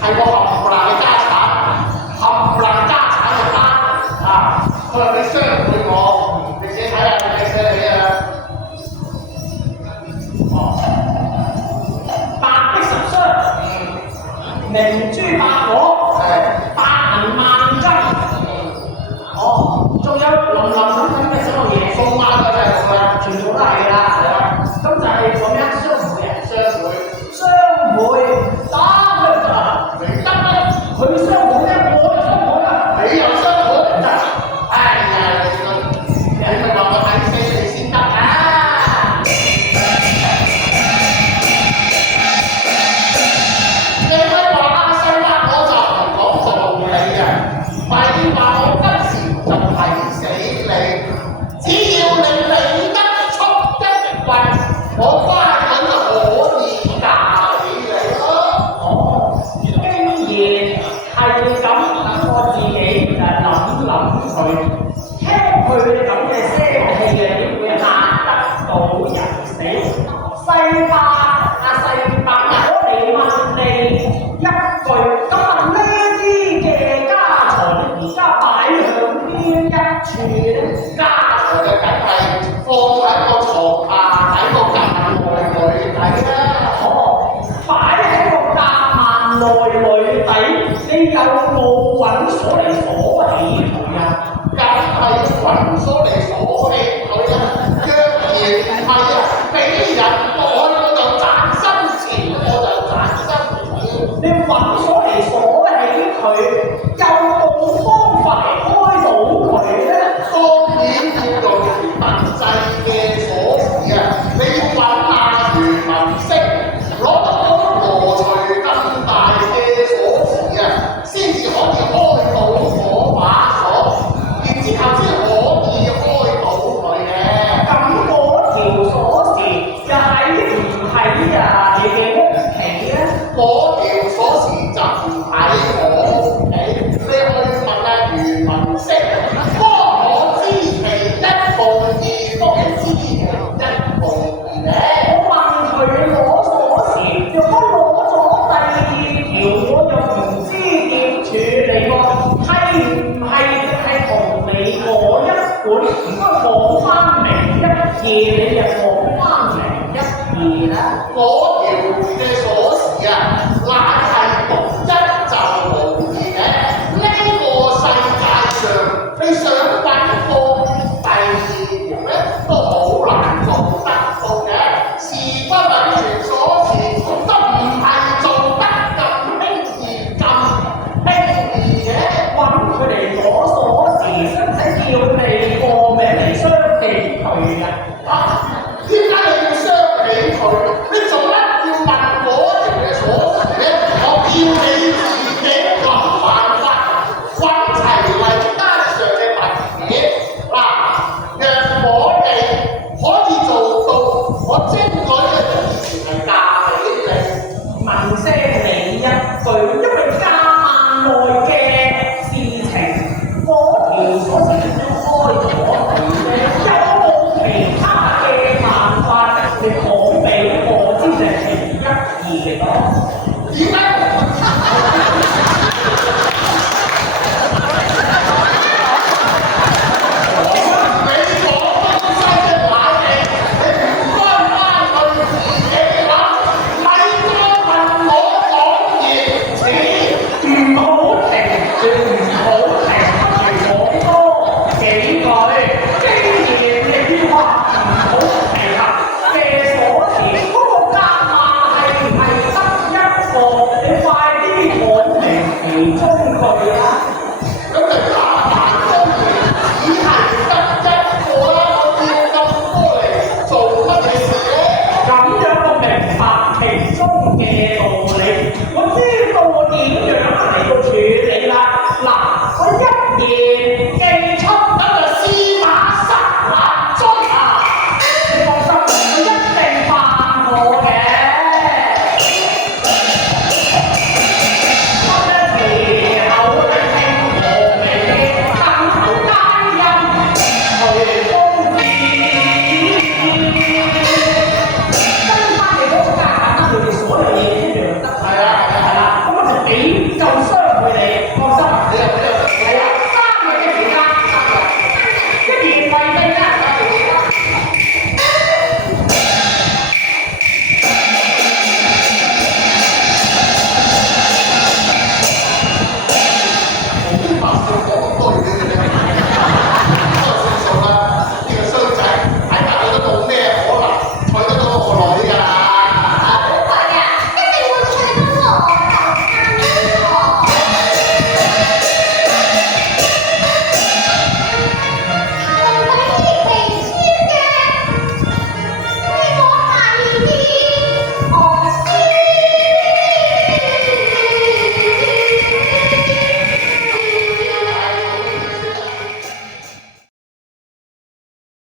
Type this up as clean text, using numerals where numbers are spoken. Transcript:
係我冚唪唥嘅家產，冚唪唥家產嘅單啊！佢話俾雙倍我，你自己睇下，你寫你啊！白的10箱，明珠白果，白銀萬斤。仲有林林總總嘅所有嘢，數碼嘅就係咁啦，全部都係㗎啦，係啦。咁就係咁樣雙倍啊，雙倍，打佢啊！你得咩？佢雙倍咧，我就雙倍啦，你又雙倍唔得。哎呀，你咪話我睇死你先得啊！你咪話阿細粒，我就唔講道理嘅，咪話我今時就提死你，只要你理得出一運，我花銀就可以嫁俾你咯。既然係咁，等我自己諗佢，聽佢咁嘅聲氣嘅，點會嚇得到人死？細伯我嚟問你一句，咁啊呢啲嘅家財而家擺向邊一處咧？家財就梗係放喺個床下，喺個夾內底啦。擺喺個夾內底，你有冇揾鎖嚟鎖起佢啊？梗係揾鎖嚟鎖起佢啦。若然唔係啊，俾人我就賺新錢，你揾鎖嚟鎖起佢，有冇方法嚟開到佢咧？當然要用特製嘅鎖匙啊！你要揾下余文式，攞到羅徐咁大嘅鎖匙啊，先至可以開到嗰把鎖，然之後先可以開到佢嘅。咁嗰條鎖匙又喺唔喺你嘅屋企咧？嗰條鎖匙就唔喺我屋企，你去問下余文式，方可知其一共二，方知其一共二咧。我問佢攞鎖匙，若果攞咗第二條，我又唔知點處理喎。係唔係同你嗰一本應該講翻明一夜你就